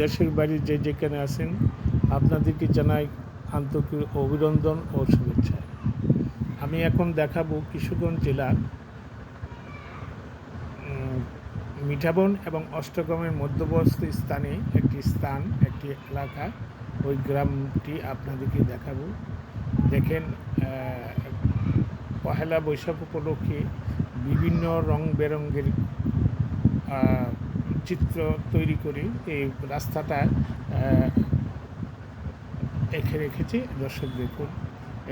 দেশের বাইরে যে যেখানে আছেন আপনাদেরকে জানাই আন্তরিক অভিনন্দন ও শুভেচ্ছা। আমি এখন দেখাবো কিশোরগঞ্জ জেলার মিঠাবন এবং অষ্টগ্রামের মধ্যবর্তী স্থানে একটি এলাকা, ওই গ্রামটি আপনাদেরকে দেখাবো। দেখেন, পহেলা বৈশাখ উপলক্ষে বিভিন্ন রং বেরঙের চিত্র তৈরি করে এই রাস্তাটা এঁকে রেখেছে। দর্শক দেখুন,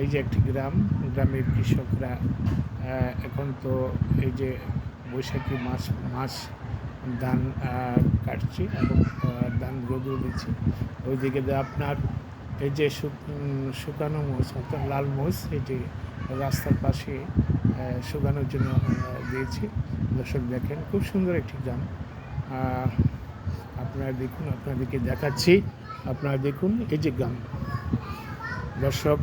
এই যে একটি গ্রামের কৃষকরা এখন তো এই যে বৈশাখী মাছ ধান কাটছে এবং ধান রোদও দিচ্ছে। ওইদিকে আপনার এই যে শুকানো মোষ অর্থাৎ লাল মোষ, এটি রাস্তার পাশে শুকানোর জন্য দিয়েছে। দর্শক দেখেন, খুব সুন্দর একটি গ্রাম। আপনারা দেখুন, আপনাদেরকে দেখাচ্ছি। আপনারা দেখুন এই যে গ্রাম, দর্শক,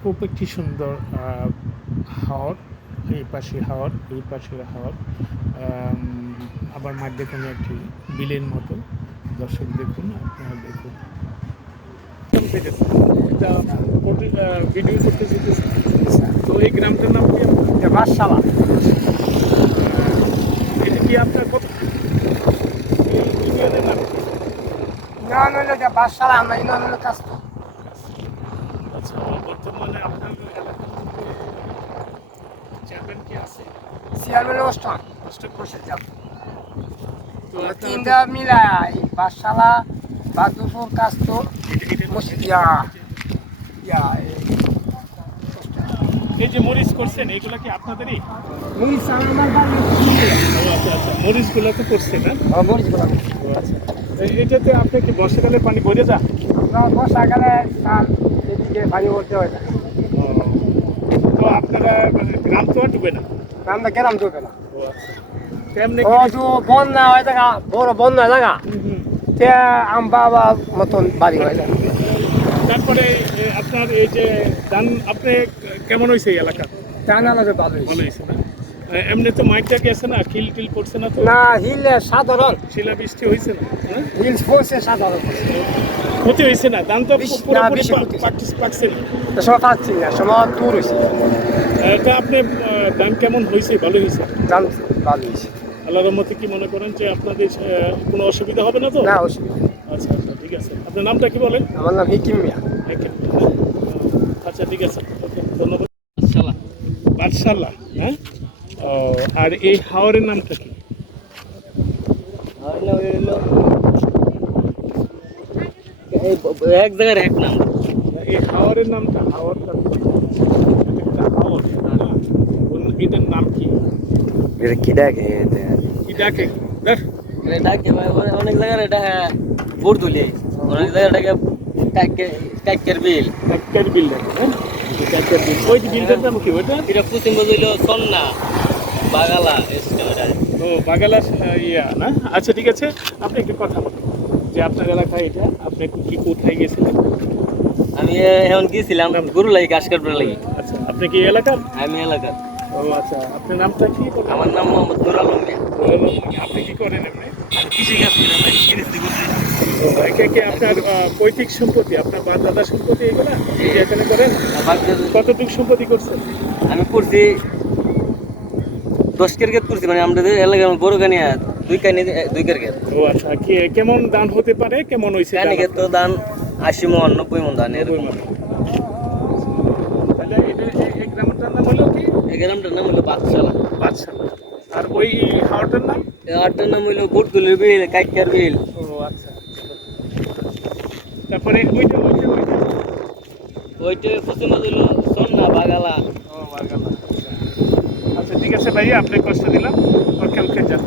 খুব একটি সুন্দর হাওর, এই পাশে হাওর, এই পাশে হাওর, আবার মাঝখানে একটি বিলের মতো। দর্শক দেখুন, আপনারা দেখুন, ভিডিও করতে যেতেছে। তো এই গ্রামটার নাম কি? বাদশালা। এটা কি আপনার কত ইউনিয়নের নাম? ইউনিয়ন হইলো যে বাদশালা, আমরা ইউনিয়ন হইলো কাজ। আচ্ছা, বর্তমানে আপনার এলাকার মধ্যে চেয়ারম্যান কি আছে? চেয়ারম্যান অষ্টম বসে যাব। তো তিনটা মিলাই বাদশালা, বাদুপুর, কাস্ত, মসজিদ। এই যে মরিচ করছেন, এইগুলা কি আপনাদেরই? আচ্ছা আচ্ছা, মরিচগুলো তো করছে না? আচ্ছা, এটাতে আপনি কি বর্ষাকালে পানি ভরে যা? বর্ষাকালে এদিকে পানি ভরতে হয় না। তো আপনারা গ্রাম তো আর ডুবে না? আমরা গ্রাম ডুবে না। আচ্ছা, তেমনি বন্যা হয় জায়গা, বড় বন্যা জায়গা, আম বাবা মতন বাড়ি হয় যায়। তারপরে আপনার এই যে ধান আপনি কেমন হয়েছে এই এলাকা? ধান আমাদের ভালো ভালো হয়েছে না? এমনি তো মাইকটা গেছে না, খিল টিল পড়ছে না তো? না, হিল সাধারণ, শিলাবৃষ্টি হয়েছে না? হিল পড়ছে সাধারণ, ক্ষতি হয়েছে না? ধান তো পাকছে না? সব পাচ্ছি না, সময় দূর হয়েছে। এটা আপনি ধান কেমন হয়েছে? ভালো হয়েছে? ধান ভালো হয়েছে। আল্লাহর রহমতে কি মনে করেন যে আপনাদের কোনো অসুবিধা হবে না তো? না, অসুবিধা। আচ্ছা আচ্ছা, ঠিক আছে। আপনার নামটা কি বলেন? আমার নাম হিকিম মিয়া। আচ্ছা, ঠিক আছে, ওকে, ধন্যবাদ। বাদশালা, হ্যাঁ। ও, আর এই হাওরের নামটা কি? এক জায়গার এক নাম। এই হাওরের নামটা, হাওরটা একটা হাওর, এটার নাম কি? এটা কি ডাকে? কি ডাকে? ডাকে অনেক জায়গায় এটা বরদুলি, অনেক জায়গায় এটাকে কাকের বিল। কাকের বিল ডাকে, হ্যাঁ, কাকের বিল। ওই বিলটার নাম কি ওইটা? এটা পশ্চিম বজইল সন্না বাগালা। ও, বাগালা, ইয়া না? আচ্ছা, ঠিক আছে। আপনি একটু কথা বলুন যে আপনার এলাকায় এটা, আপনি কি কোথায় গেছিলেন? আমি এখন গিয়েছিলাম গরু লাগি, ঘাস কাটবার লাগি। আচ্ছা, আপনি কি এলাকার? আমি এলাকার। ও আচ্ছা, আপনার নামটা কি? আমার নাম মোহাম্মদ নুর আলম মিয়া। আপনি কি করেন এমনি? আমি কৃষিকাজ করি, আমরা কৃষি করছি। একে আপনার পৈতৃক সম্পত্তি, আপনার বাপ দাদা সম্পত্তি, এগুলা এই যে এখানে করেন? কতটুকু সম্পত্তি করছেন? আমি করছি 10 কেরকেট করছি, মানে আমাদের এলাকার বড় কানিয়া 2 কেরকেট। ও আচ্ছা, কেমন দান হতে পারে? কেমন হয়েছে? কানিকে তো দান 80 মন 90 মন দান এরকম। তাহলে এই গ্রামটার নাম হলো কি? এই গ্রামটার নাম হলো বাদশালা। বাদশালা। আর ওই হাওরটার নাম? এই হাওরটার নাম হলো বরদুলির বিল, কাইকার বিল। ও আচ্ছা, তারপরে ওইটা পশ্চিম হইল সন্না বাগালা। ও, বাগালা। আচ্ছা, ঠিক আছে ভাইয়া, আপনি কষ্ট দিলাম। ওকে, যান।